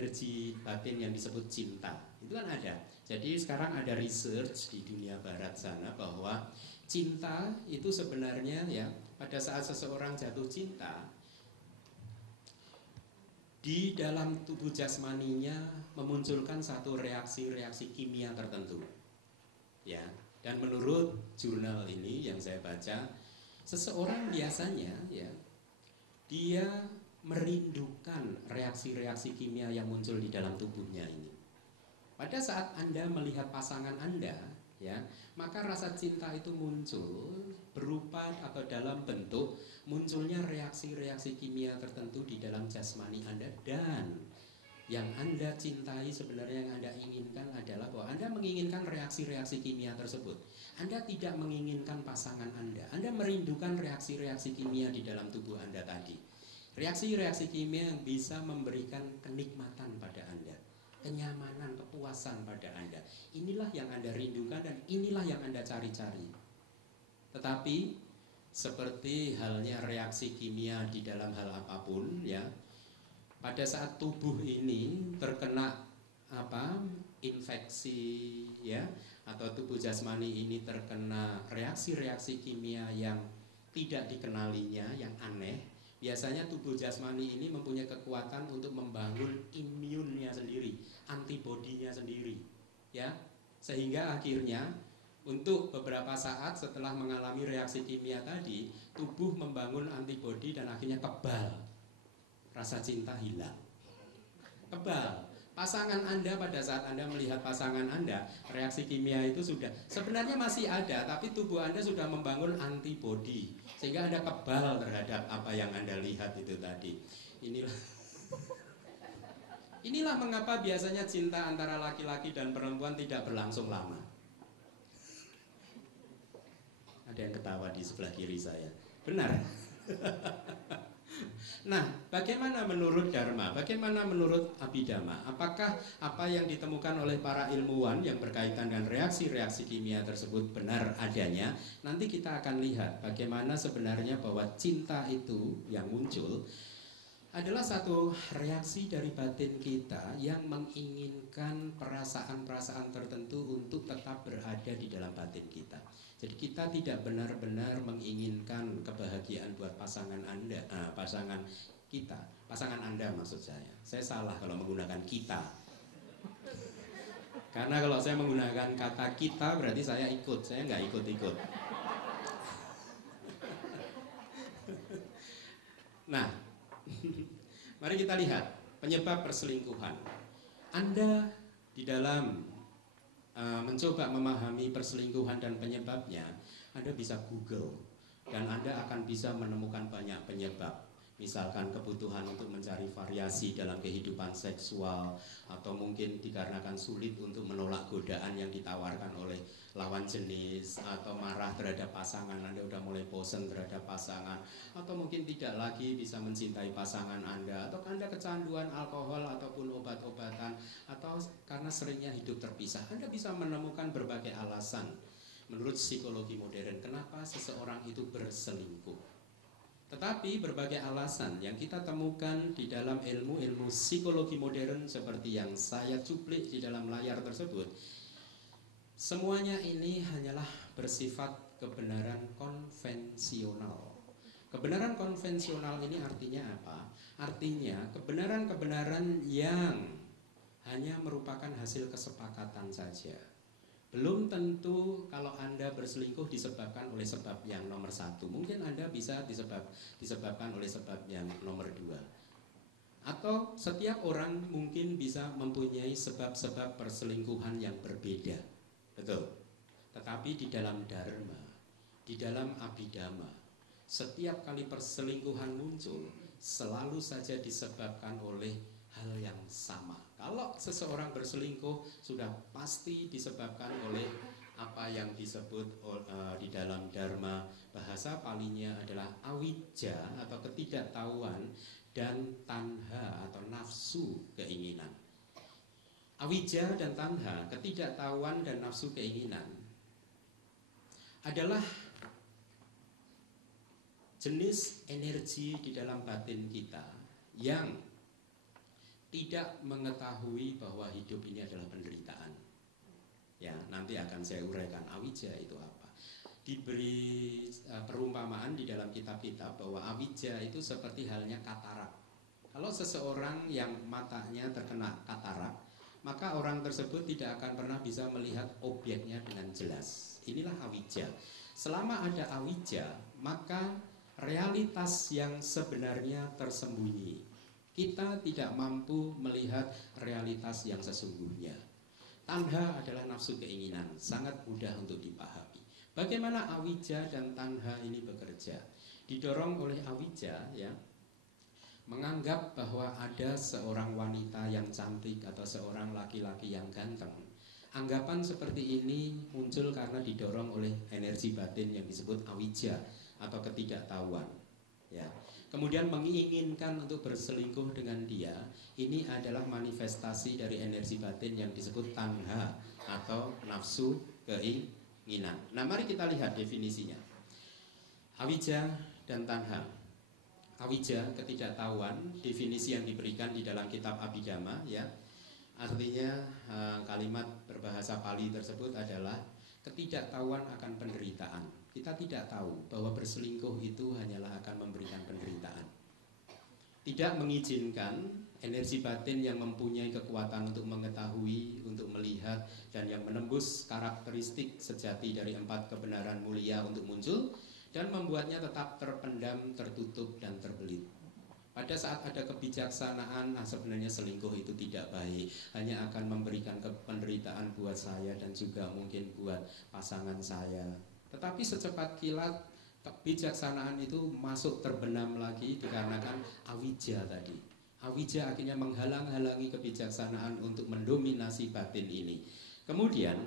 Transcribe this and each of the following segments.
energi batin yang disebut cinta. Itu kan ada. Jadi sekarang ada research di dunia barat sana bahwa cinta itu sebenarnya ya, pada saat seseorang jatuh cinta, di dalam tubuh jasmaninya memunculkan satu reaksi-reaksi kimia tertentu. Ya, dan menurut jurnal ini yang saya baca, seseorang biasanya ya, dia merindukan reaksi-reaksi kimia yang muncul di dalam tubuhnya ini. Pada saat Anda melihat pasangan Anda, ya, maka rasa cinta itu muncul berupa atau dalam bentuk munculnya reaksi-reaksi kimia tertentu di dalam jasmani Anda, dan yang Anda cintai sebenarnya, yang Anda inginkan adalah bahwa Anda menginginkan reaksi-reaksi kimia tersebut. Anda tidak menginginkan pasangan Anda. Anda merindukan reaksi-reaksi kimia di dalam tubuh Anda tadi. Reaksi-reaksi kimia yang bisa memberikan kenikmatan pada Anda, kenyamanan, kepuasan pada Anda. Inilah yang Anda rindukan dan inilah yang Anda cari-cari. Tetapi seperti halnya reaksi kimia di dalam hal apapun ya, pada saat tubuh ini terkena infeksi ya, atau tubuh jasmani ini terkena reaksi-reaksi kimia yang tidak dikenalinya, yang aneh, biasanya tubuh jasmani ini mempunyai kekuatan untuk membangun imunnya sendiri, antibodinya sendiri ya, sehingga akhirnya untuk beberapa saat setelah mengalami reaksi kimia tadi, tubuh membangun antibodi dan akhirnya kebal. Rasa cinta hilang, kebal. Pasangan Anda, pada saat Anda melihat pasangan Anda, reaksi kimia itu sudah sebenarnya masih ada, tapi tubuh Anda sudah membangun antibodi sehingga Anda kebal terhadap apa yang Anda lihat itu tadi. Inilah mengapa biasanya cinta antara laki-laki dan perempuan tidak berlangsung lama. Ada yang ketawa di sebelah kiri saya. Benar. Nah, bagaimana menurut Dharma? Bagaimana menurut Abhidhamma? Apakah apa yang ditemukan oleh para ilmuwan yang berkaitan dengan reaksi-reaksi kimia tersebut benar adanya? Nanti kita akan lihat bagaimana sebenarnya bahwa cinta itu yang muncul adalah satu reaksi dari batin kita yang menginginkan perasaan-perasaan tertentu untuk tetap berada di dalam batin kita. Jadi kita tidak benar-benar menginginkan kebahagiaan buat pasangan Anda, pasangan kita, pasangan Anda maksud saya. Saya salah kalau menggunakan kita. Karena kalau saya menggunakan kata kita berarti saya ikut, saya nggak ikut-ikut. Nah, mari kita lihat penyebab perselingkuhan. Anda di dalam mencoba memahami perselingkuhan dan penyebabnya, Anda bisa Google dan Anda akan bisa menemukan banyak penyebab. Misalkan kebutuhan untuk mencari variasi dalam kehidupan seksual, atau mungkin dikarenakan sulit untuk menolak godaan yang ditawarkan oleh lawan jenis, atau marah terhadap pasangan, Anda udah mulai bosan terhadap pasangan, atau mungkin tidak lagi bisa mencintai pasangan Anda, atau Anda kecanduan alkohol ataupun obat-obatan, atau karena seringnya hidup terpisah. Anda bisa menemukan berbagai alasan menurut psikologi modern kenapa seseorang itu berselingkuh. Tetapi berbagai alasan yang kita temukan di dalam ilmu-ilmu psikologi modern seperti yang saya cuplik di dalam layar tersebut, semuanya ini hanyalah bersifat kebenaran konvensional. Kebenaran konvensional ini artinya apa? Artinya kebenaran-kebenaran yang hanya merupakan hasil kesepakatan saja. Belum tentu kalau Anda berselingkuh disebabkan oleh sebab yang nomor satu. Mungkin Anda bisa disebabkan oleh sebab yang nomor dua. Atau setiap orang mungkin bisa mempunyai sebab-sebab perselingkuhan yang berbeda. Betul. Tetapi di dalam Dharma, di dalam Abhidhamma, setiap kali perselingkuhan muncul selalu saja disebabkan oleh hal yang sama. Kalau seseorang berselingkuh sudah pasti disebabkan oleh apa yang disebut di dalam Dharma, bahasa palinya adalah awijja atau ketidaktahuan, dan tanha atau nafsu keinginan. Awijja dan tanha, ketidaktahuan dan nafsu keinginan, adalah jenis energi di dalam batin kita yang tidak mengetahui bahwa hidup ini adalah penderitaan. Ya, nanti akan saya uraikan awija itu apa. Diberi perumpamaan di dalam kitab-kitab bahwa awija itu seperti halnya katarak. Kalau seseorang yang matanya terkena katarak, maka orang tersebut tidak akan pernah bisa melihat objeknya dengan jelas. Inilah awija. Selama ada awija, maka realitas yang sebenarnya tersembunyi. Kita tidak mampu melihat realitas yang sesungguhnya. Tanha adalah nafsu keinginan, sangat mudah untuk dipahami. Bagaimana awija dan tanha ini bekerja? Didorong oleh awija, ya, menganggap bahwa ada seorang wanita yang cantik atau seorang laki-laki yang ganteng. Anggapan seperti ini muncul karena didorong oleh energi batin yang disebut awija atau ketidaktahuan. Ya. Kemudian menginginkan untuk berselingkuh dengan dia, ini adalah manifestasi dari energi batin yang disebut tanha atau nafsu keinginan. Nah, mari kita lihat definisinya. Awija dan tanha. Awija, ketidaktahuan, definisi yang diberikan di dalam kitab Abhidhamma, ya. Artinya kalimat berbahasa Pali tersebut adalah ketidaktahuan akan penderitaan. Kita tidak tahu bahwa berselingkuh itu hanyalah akan memberikan penderitaan. Tidak mengizinkan energi batin yang mempunyai kekuatan untuk mengetahui, untuk melihat, dan yang menembus karakteristik sejati dari 4 kebenaran mulia untuk muncul, dan membuatnya tetap terpendam, tertutup, dan terbelit. Pada saat ada kebijaksanaan, sebenarnya selingkuh itu tidak baik, hanya akan memberikan penderitaan buat saya dan juga mungkin buat pasangan saya. Tetapi secepat kilat kebijaksanaan itu masuk terbenam lagi dikarenakan awija tadi. Awija akhirnya menghalang-halangi kebijaksanaan untuk mendominasi batin ini. Kemudian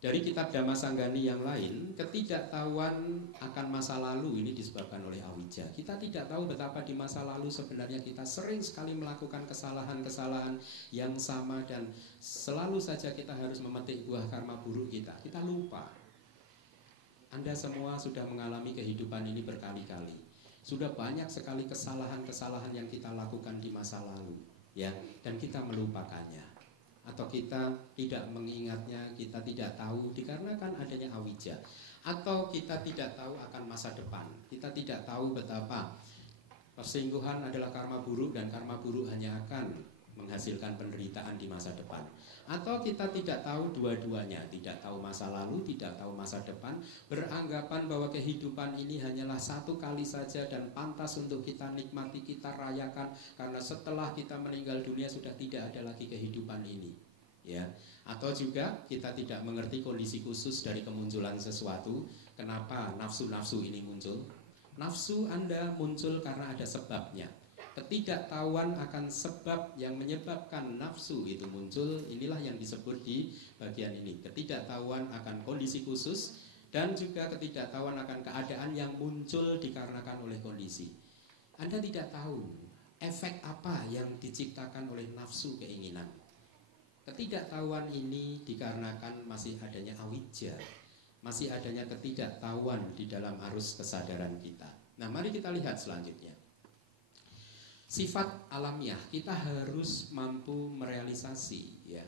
dari kitab Dhammasanggani yang lain, ketidaktahuan akan masa lalu ini disebabkan oleh awija. Kita tidak tahu betapa di masa lalu sebenarnya kita sering sekali melakukan kesalahan-kesalahan yang sama dan selalu saja kita harus memetik buah karma buruk kita. Kita lupa. Anda semua sudah mengalami kehidupan ini berkali-kali. Sudah banyak sekali kesalahan-kesalahan yang kita lakukan di masa lalu, ya, dan kita melupakannya. Atau kita tidak mengingatnya, kita tidak tahu dikarenakan adanya awija. Atau kita tidak tahu akan masa depan. Kita tidak tahu betapa perselingkuhan adalah karma buruk dan karma buruk hanya akan menghasilkan penderitaan di masa depan. Atau kita tidak tahu dua-duanya, tidak tahu masa lalu, tidak tahu masa depan, beranggapan bahwa kehidupan ini hanyalah satu kali saja dan pantas untuk kita nikmati, kita rayakan, karena setelah kita meninggal dunia sudah tidak ada lagi kehidupan ini, ya. Atau juga kita tidak mengerti kondisi khusus dari kemunculan sesuatu. Kenapa nafsu-nafsu ini muncul? Nafsu Anda muncul karena ada sebabnya. Ketidaktahuan akan sebab yang menyebabkan nafsu itu muncul, inilah yang disebut di bagian ini. Ketidaktahuan akan kondisi khusus dan juga ketidaktahuan akan keadaan yang muncul dikarenakan oleh kondisi. Anda tidak tahu efek apa yang diciptakan oleh nafsu keinginan. Ketidaktahuan ini dikarenakan masih adanya awija, masih adanya ketidaktahuan di dalam arus kesadaran kita. Nah, mari kita lihat selanjutnya. Sifat alamiah, kita harus mampu merealisasi, ya,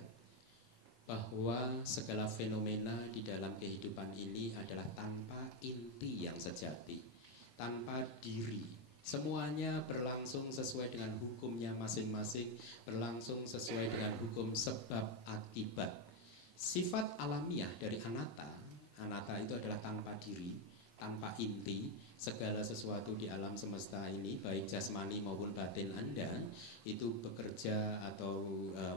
bahwa segala fenomena di dalam kehidupan ini adalah tanpa inti yang sejati, tanpa diri. Semuanya berlangsung sesuai dengan hukumnya masing-masing, berlangsung sesuai dengan hukum sebab akibat. Sifat alamiah dari anatta, anatta itu adalah tanpa diri, tanpa inti. Segala sesuatu di alam semesta ini, baik jasmani maupun batin Anda, itu bekerja atau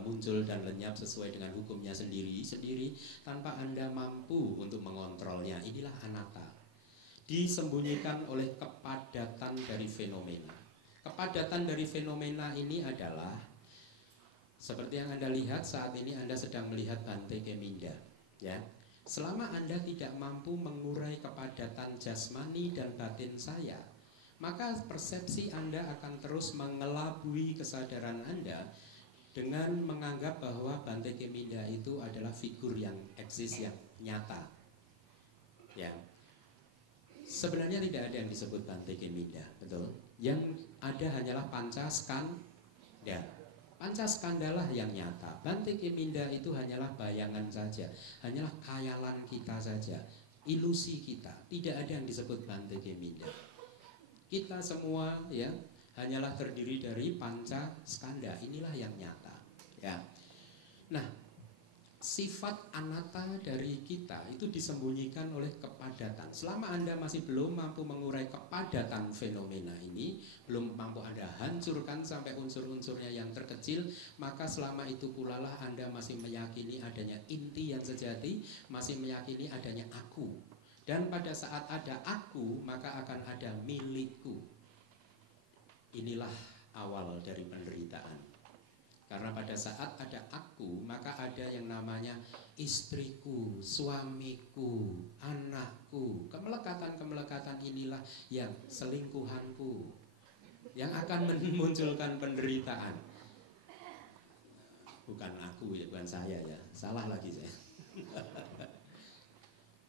muncul dan lenyap sesuai dengan hukumnya sendiri-sendiri tanpa Anda mampu untuk mengontrolnya. Inilah anatta. Disembunyikan oleh kepadatan dari fenomena. Kepadatan dari fenomena ini adalah seperti yang Anda lihat saat ini. Anda sedang melihat Bante Keminda, ya. Selama Anda tidak mampu mengurai kepadatan jasmani dan batin saya, maka persepsi Anda akan terus mengelabui kesadaran Anda dengan menganggap bahwa Bante Keminda itu adalah figur yang eksis, yang nyata, ya. Sebenarnya tidak ada yang disebut Bante Keminda, betul? Yang ada hanyalah panca skanda. Pancaskandalah yang nyata. Bante Keminda itu hanyalah bayangan saja, hanyalah khayalan kita saja, ilusi kita. Tidak ada yang disebut Bante Keminda. Kita semua ya hanyalah terdiri dari Pancaskanda. Inilah yang nyata. Ya. Nah, sifat anatta dari kita itu disembunyikan oleh kepadatan. Selama Anda masih belum mampu mengurai kepadatan fenomena ini, belum mampu Anda hancurkan sampai unsur-unsurnya yang terkecil, maka selama itu pula lah Anda masih meyakini adanya inti yang sejati, masih meyakini adanya aku. Dan pada saat ada aku, maka akan ada milikku. Inilah awal dari penderitaan. Karena pada saat ada aku, maka ada yang namanya istriku, suamiku, anakku. Kemelekatan-kemelekatan inilah yang selingkuhanku, yang akan memunculkan penderitaan. Bukan aku ya, bukan saya ya. Salah lagi saya.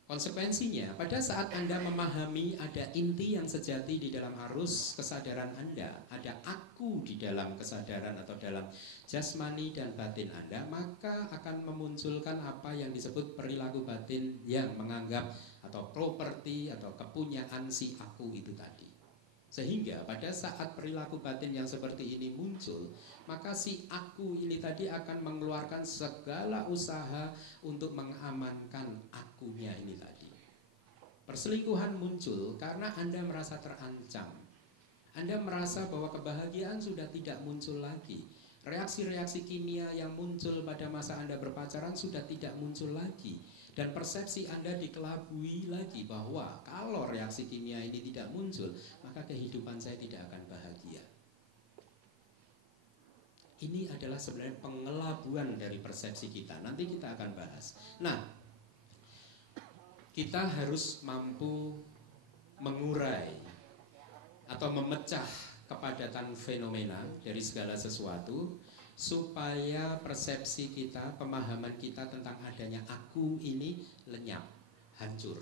Konsekuensinya, pada saat Anda memahami ada inti yang sejati di dalam arus kesadaran Anda, ada aku di dalam kesadaran atau dalam jasmani dan batin Anda, maka akan memunculkan apa yang disebut perilaku batin yang menganggap atau properti atau kepunyaan si aku itu tadi. Sehingga pada saat perilaku batin yang seperti ini muncul, maka si aku ini tadi akan mengeluarkan segala usaha untuk mengamankan akunya ini tadi. Perselingkuhan muncul karena Anda merasa terancam. Anda merasa bahwa kebahagiaan sudah tidak muncul lagi. Reaksi-reaksi kimia yang muncul pada masa Anda berpacaran sudah tidak muncul lagi. Dan persepsi Anda dikelabui lagi bahwa kalau reaksi kimia ini tidak muncul, maka kehidupan saya tidak akan bahagia. Ini adalah sebenarnya pengelabuan dari persepsi kita. Nanti kita akan bahas. Nah, kita harus mampu mengurai atau memecah kepadatan fenomena dari segala sesuatu, supaya persepsi kita, pemahaman kita tentang adanya aku ini lenyap, hancur.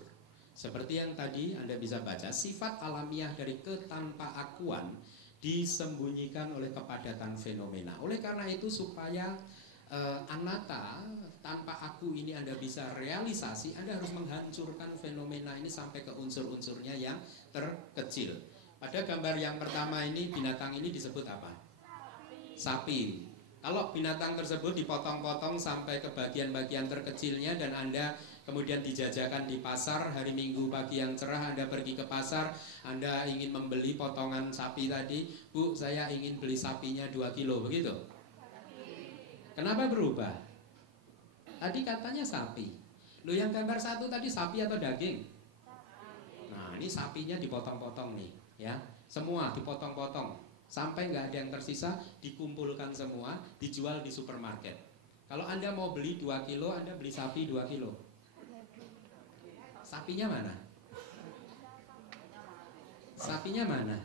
Seperti yang tadi Anda bisa baca, sifat alamiah dari ketanpaakuan disembunyikan oleh kepadatan fenomena. Oleh karena itu, supaya anatta tanpa aku ini Anda bisa realisasi, Anda harus menghancurkan fenomena ini sampai ke unsur-unsurnya yang terkecil. Pada gambar yang pertama ini, binatang ini disebut apa? Sapi. Kalau binatang tersebut dipotong-potong sampai ke bagian-bagian terkecilnya dan Anda kemudian dijajakan di pasar, hari Minggu pagi yang cerah Anda pergi ke pasar, Anda ingin membeli potongan sapi tadi, Bu, saya ingin beli sapinya 2 kilo, begitu? Kenapa berubah? Tadi katanya sapi. Loh, yang gambar satu tadi sapi atau daging? Nah, ini sapinya dipotong-potong nih, ya. Semua dipotong-potong. Sampai nggak ada yang tersisa, dikumpulkan semua, dijual di supermarket. Kalau Anda mau beli 2 kilo, Anda beli sapi 2 kilo. Sapinya mana? Sapinya mana?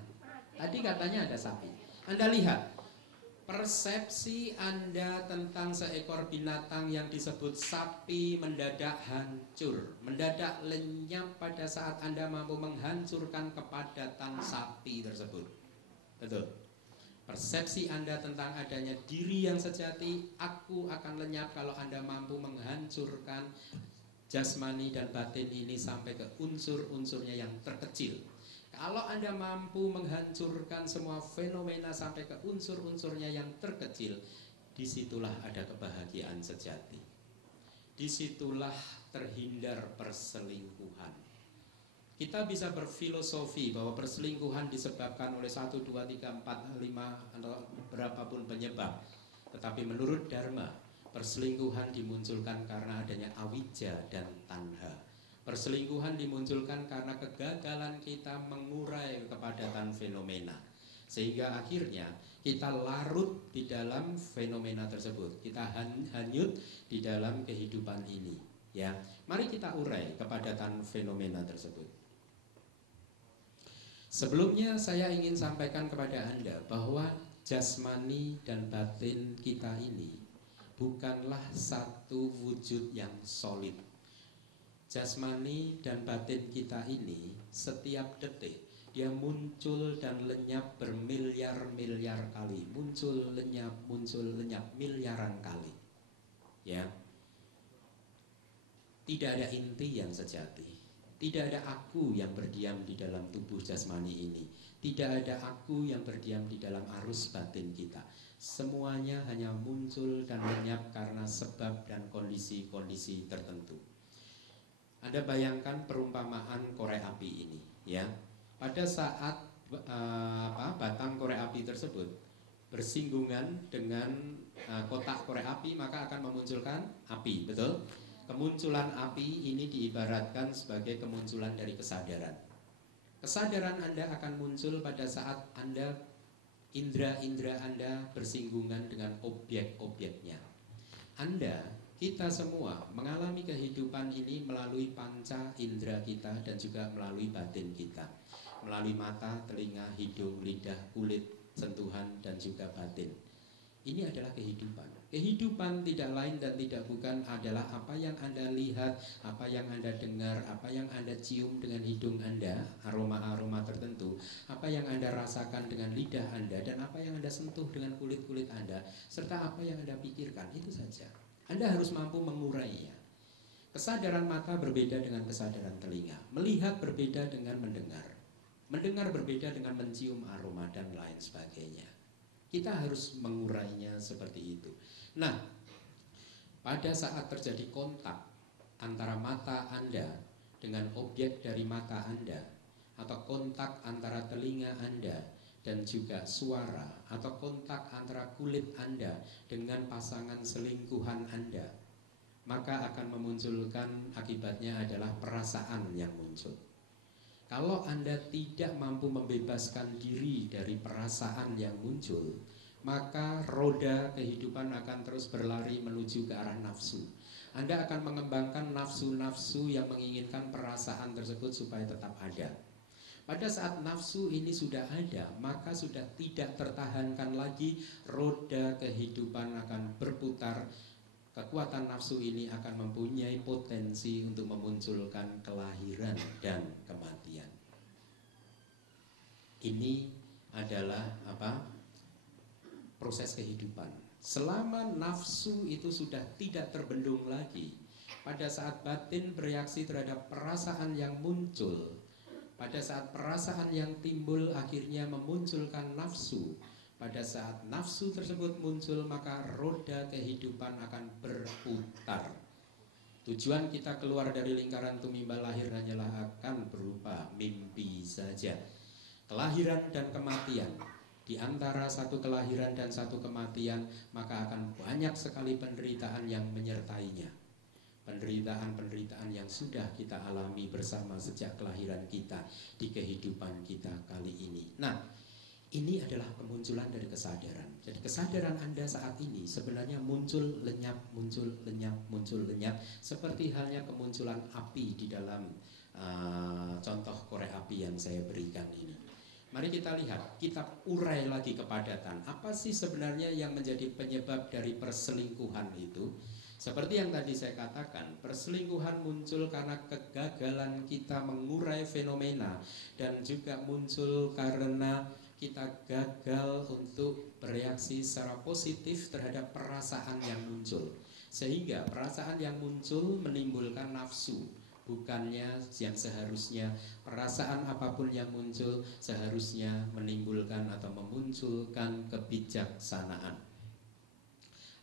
Tadi katanya ada sapi. Anda lihat, persepsi Anda tentang seekor binatang yang disebut sapi mendadak hancur, mendadak lenyap pada saat Anda mampu menghancurkan kepadatan sapi tersebut. Betul. Persepsi Anda tentang adanya diri yang sejati, aku akan lenyap kalau Anda mampu menghancurkan jasmani dan batin ini sampai ke unsur-unsurnya yang terkecil. Kalau Anda mampu menghancurkan semua fenomena sampai ke unsur-unsurnya yang terkecil, disitulah ada kebahagiaan sejati. Disitulah terhindar perselingkuhan. Kita bisa berfilosofi bahwa perselingkuhan disebabkan oleh 1, 2, 3, 4, 5 atau berapapun penyebab. Tetapi menurut Dharma, perselingkuhan dimunculkan karena adanya awijja dan tanha. Perselingkuhan dimunculkan karena kegagalan kita mengurai kepadatan fenomena. Sehingga akhirnya kita larut di dalam fenomena tersebut. Kita hanyut di dalam kehidupan ini. Ya, mari kita urai kepadatan fenomena tersebut. Sebelumnya saya ingin sampaikan kepada Anda bahwa jasmani dan batin kita ini bukanlah satu wujud yang solid. Jasmani dan batin kita ini setiap detik dia muncul dan lenyap bermiliar-miliar kali, muncul lenyap miliaran kali. Ya, tidak ada inti yang sejati, tidak ada aku yang berdiam di dalam tubuh jasmani ini, tidak ada aku yang berdiam di dalam arus batin kita. Semuanya hanya muncul dan lenyap karena sebab dan kondisi-kondisi tertentu. Anda bayangkan perumpamaan korek api ini, ya. Pada saat batang korek api tersebut bersinggungan dengan kotak korek api, maka akan memunculkan api, betul? Kemunculan api ini diibaratkan sebagai kemunculan dari kesadaran. Kesadaran Anda akan muncul pada saat Anda, indera-indera Anda bersinggungan dengan objek-objeknya. Kita semua mengalami kehidupan ini melalui panca indera kita dan juga melalui batin kita. Melalui mata, telinga, hidung, lidah, kulit, sentuhan, dan juga batin. Ini adalah kehidupan. Kehidupan tidak lain dan tidak bukan adalah apa yang Anda lihat, apa yang Anda dengar, apa yang Anda cium dengan hidung Anda, aroma-aroma tertentu, apa yang Anda rasakan dengan lidah Anda, dan apa yang Anda sentuh dengan kulit-kulit Anda, serta apa yang Anda pikirkan, itu saja. Anda harus mampu mengurainya. Kesadaran mata berbeda dengan kesadaran telinga, melihat berbeda dengan mendengar, mendengar berbeda dengan mencium aroma, dan lain sebagainya. Kita harus mengurainya seperti itu. Nah, pada saat terjadi kontak antara mata Anda dengan objek dari mata Anda, atau kontak antara telinga Anda dan juga suara, atau kontak antara kulit Anda dengan pasangan selingkuhan Anda, maka akan memunculkan, akibatnya adalah perasaan yang muncul. Kalau Anda tidak mampu membebaskan diri dari perasaan yang muncul, maka roda kehidupan akan terus berlari menuju ke arah nafsu. Anda akan mengembangkan nafsu-nafsu yang menginginkan perasaan tersebut supaya tetap ada. Pada saat nafsu ini sudah ada, maka sudah tidak tertahankan lagi, roda kehidupan akan berputar. Kekuatan nafsu ini akan mempunyai potensi untuk memunculkan kelahiran dan kematian. Ini adalah proses kehidupan. Selama nafsu itu sudah tidak terbendung lagi, pada saat batin bereaksi terhadap perasaan yang muncul, pada saat perasaan yang timbul akhirnya memunculkan nafsu, pada saat nafsu tersebut muncul, maka roda kehidupan akan berputar. Tujuan kita keluar dari lingkaran tumimbal lahir hanyalah akan berupa mimpi saja. Kelahiran dan kematian, di antara satu kelahiran dan satu kematian, maka akan banyak sekali penderitaan yang menyertainya. Penderitaan-penderitaan yang sudah kita alami bersama sejak kelahiran kita di kehidupan kita kali ini. Nah, ini adalah kemunculan dari kesadaran. Jadi kesadaran Anda saat ini sebenarnya muncul lenyap, muncul lenyap, muncul lenyap, seperti halnya kemunculan api di dalam contoh korek api yang saya berikan ini. Mari kita lihat, kita urai lagi kepadatan. Apa sih sebenarnya yang menjadi penyebab dari perselingkuhan itu? Seperti yang tadi saya katakan, perselingkuhan muncul karena kegagalan kita mengurai fenomena, dan juga muncul karena kita gagal untuk bereaksi secara positif terhadap perasaan yang muncul. Sehingga perasaan yang muncul menimbulkan nafsu. Bukannya yang seharusnya perasaan apapun yang muncul seharusnya menimbulkan atau memunculkan kebijaksanaan.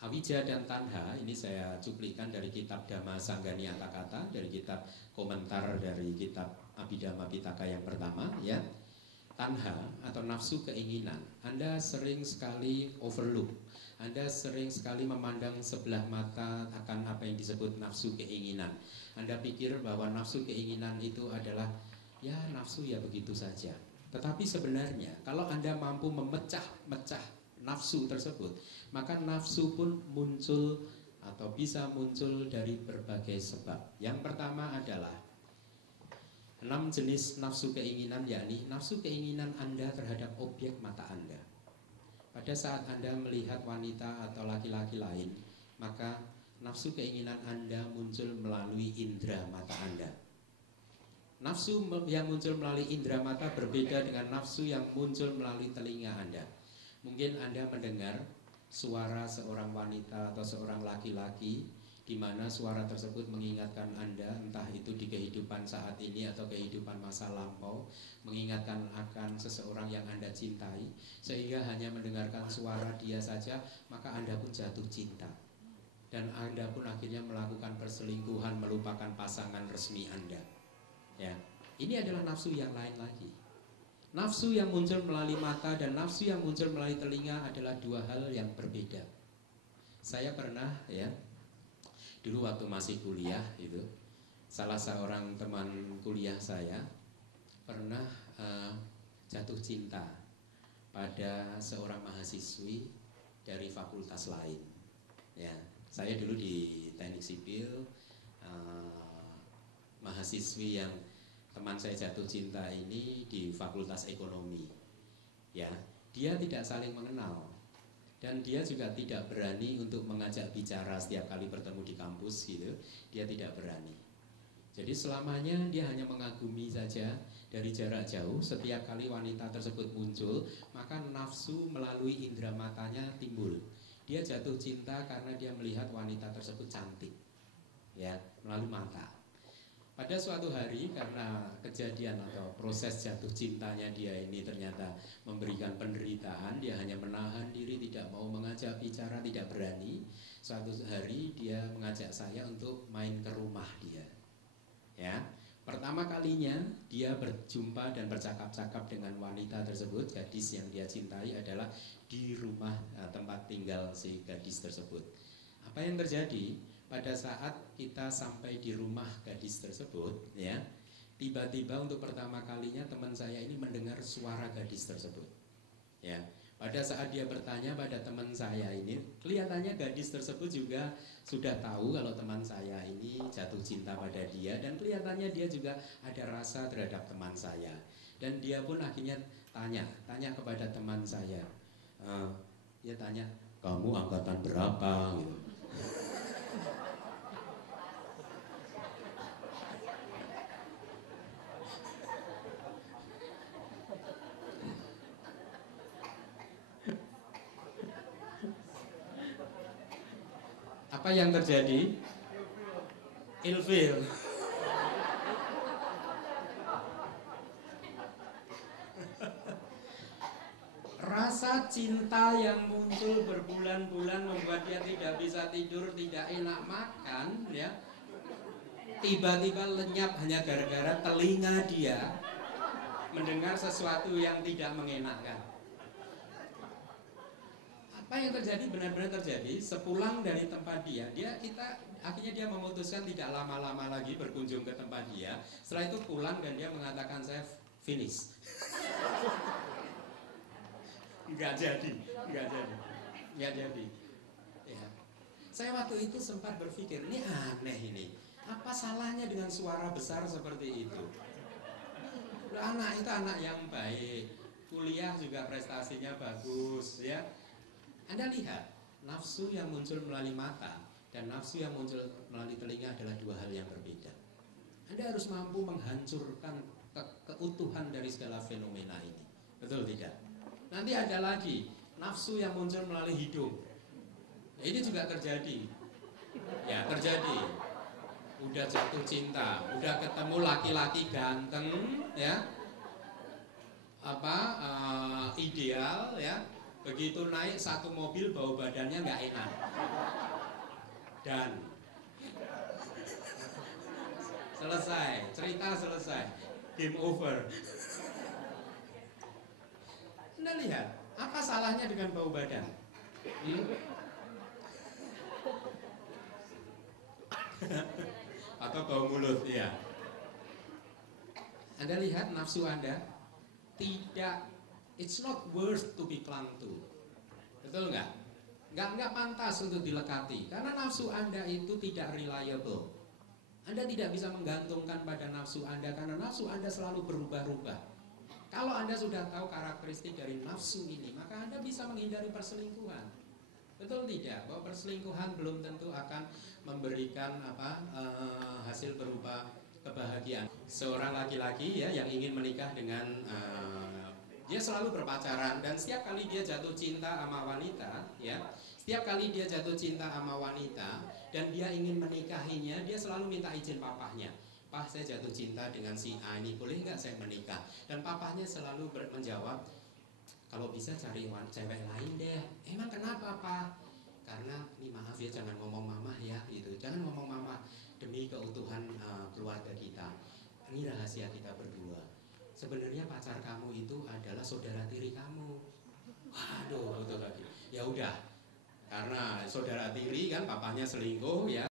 Awija dan Tanha ini saya cuplikan dari kitab Dhamma Sanggani Atakata, dari kitab komentar dari kitab Abhidhamma Pitaka yang pertama, ya. Tanha atau nafsu keinginan, Anda sering sekali overlook, Anda sering sekali memandang sebelah mata akan apa yang disebut nafsu keinginan. Anda pikir bahwa nafsu keinginan itu adalah ya nafsu ya begitu saja. Tetapi sebenarnya kalau Anda mampu memecah-mecah nafsu tersebut, maka nafsu pun muncul atau bisa muncul dari berbagai sebab. Yang pertama adalah 6 jenis nafsu keinginan, yakni nafsu keinginan Anda terhadap objek mata Anda. Pada saat Anda melihat wanita atau laki-laki lain, maka nafsu keinginan Anda muncul melalui indera mata Anda. Nafsu yang muncul melalui indera mata berbeda dengan nafsu yang muncul melalui telinga Anda. Mungkin Anda mendengar suara seorang wanita atau seorang laki-laki, di mana suara tersebut mengingatkan Anda, entah itu di kehidupan saat ini atau kehidupan masa lampau, mengingatkan akan seseorang yang Anda cintai, sehingga hanya mendengarkan suara dia saja, maka Anda pun jatuh cinta. Dan Anda pun akhirnya melakukan perselingkuhan, melupakan pasangan resmi Anda. Ya, ini adalah nafsu yang lain lagi. Nafsu yang muncul melalui mata dan nafsu yang muncul melalui telinga adalah dua hal yang berbeda. Saya pernah dulu waktu masih kuliah itu, salah seorang teman kuliah saya pernah jatuh cinta pada seorang mahasiswi dari fakultas lain. Ya, saya dulu di teknik sipil, mahasiswi yang teman saya jatuh cinta ini di fakultas ekonomi. Ya, dia tidak saling mengenal dan dia juga tidak berani untuk mengajak bicara setiap kali bertemu di kampus gitu. Dia tidak berani. Jadi selamanya dia hanya mengagumi saja dari jarak jauh. Setiap kali wanita tersebut muncul, maka nafsu melalui indera matanya timbul. Dia jatuh cinta karena dia melihat wanita tersebut cantik, ya, melalui mata. Pada suatu hari karena kejadian atau proses jatuh cintanya dia ini ternyata memberikan penderitaan, dia hanya menahan diri, tidak mau mengajak bicara, tidak berani. Suatu hari dia mengajak saya untuk main ke rumah dia. Ya, pertama kalinya dia berjumpa dan bercakap-cakap dengan wanita tersebut, gadis yang dia cintai adalah di rumah tempat tinggal si gadis tersebut. Apa yang terjadi? Pada saat kita sampai di rumah gadis tersebut, ya, tiba-tiba untuk pertama kalinya teman saya ini mendengar suara gadis tersebut. Ya, pada saat dia bertanya pada teman saya ini, kelihatannya gadis tersebut juga sudah tahu kalau teman saya ini jatuh cinta pada dia, dan kelihatannya dia juga ada rasa terhadap teman saya. Dan dia pun akhirnya tanya kepada teman saya. Dia tanya, kamu angkatan berapa? Gitu. Apa yang terjadi? Ilfil. Rasa cinta yang muncul berbulan-bulan membuat dia tidak bisa tidur, tidak enak makan, ya. Tiba-tiba lenyap hanya gara-gara telinga dia mendengar sesuatu yang tidak mengenakan. Apa yang terjadi benar-benar terjadi. Sepulang dari tempat akhirnya dia memutuskan tidak lama-lama lagi berkunjung ke tempat dia. Setelah itu pulang dan dia mengatakan, saya finish. Nggak jadi. Ya. Saya waktu itu sempat berpikir, ini aneh ini. Apa salahnya dengan suara besar seperti itu? Anak itu anak yang baik, kuliah juga prestasinya bagus, ya. Anda lihat, nafsu yang muncul melalui mata dan nafsu yang muncul melalui telinga adalah dua hal yang berbeda. Anda harus mampu menghancurkan keutuhan dari segala fenomena ini. Betul tidak? Nanti ada lagi nafsu yang muncul melalui hidung. Ini juga terjadi. Ya, terjadi. Udah jatuh cinta, udah ketemu laki-laki ganteng, ya, ideal, ya. Begitu naik satu mobil bau badannya nggak enak. Dan selesai, cerita selesai, game over. Anda lihat, apa salahnya dengan bau badan? Atau bau mulut, ya. Anda lihat nafsu Anda tidak, it's not worth to be clung to. Betul nggak? Nggak pantas untuk dilekati. Karena nafsu Anda itu tidak reliable. Anda tidak bisa menggantungkan pada nafsu Anda, karena nafsu Anda selalu berubah-ubah. Kalau Anda sudah tahu karakteristik dari nafsu ini, maka Anda bisa menghindari perselingkuhan. Betul tidak? Bahwa perselingkuhan belum tentu akan memberikan hasil berupa kebahagiaan. Seorang laki-laki ya yang ingin menikah dengan dia selalu berpacaran, dan setiap kali dia jatuh cinta sama wanita, ya, setiap kali dia jatuh cinta sama wanita dan dia ingin menikahinya, dia selalu minta izin papahnya. Pak, saya jatuh cinta dengan si A ini, boleh nggak saya menikah? Dan papahnya selalu menjawab, kalau bisa cari cewek lain deh. Emang kenapa, Pak? Karena ini maaf ya, jangan ngomong mama ya, gitu. Jangan ngomong mama, demi keutuhan keluarga kita. Ini rahasia kita berdua. Sebenarnya pacar kamu itu adalah saudara tiri kamu. Waduh, betul lagi. Ya udah, karena saudara tiri kan papanya selingkuh ya.